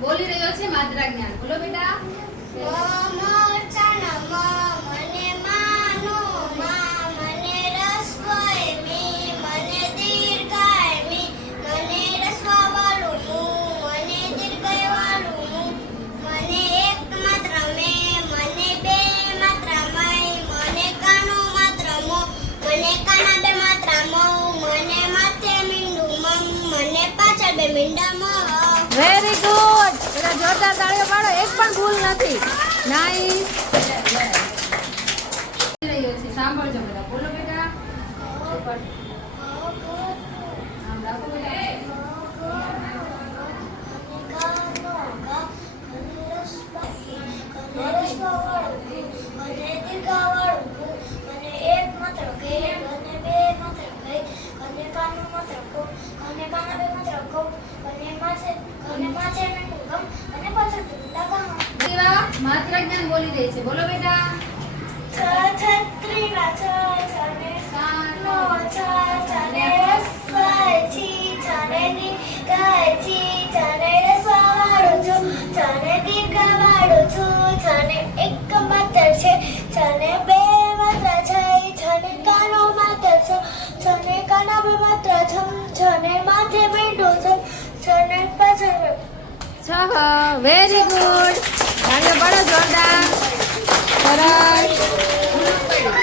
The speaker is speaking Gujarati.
બોલી રહ્યો છે માત્રા જ્ઞાન. બોલો બેટા. Very good. બેટા જોરદાર તાળીઓ પાડો. એક પણ ભૂલ નથી. નાઈસ. રહ્યો છે સાંભળજો બેટા. બોલો બેટા. આમ રાખો બેટા. માત્રા જ્ઞાન બોલી રહી છે. બોલો બેટા. Very good. તાળીઓ પાડો જોરદાર. સરસ.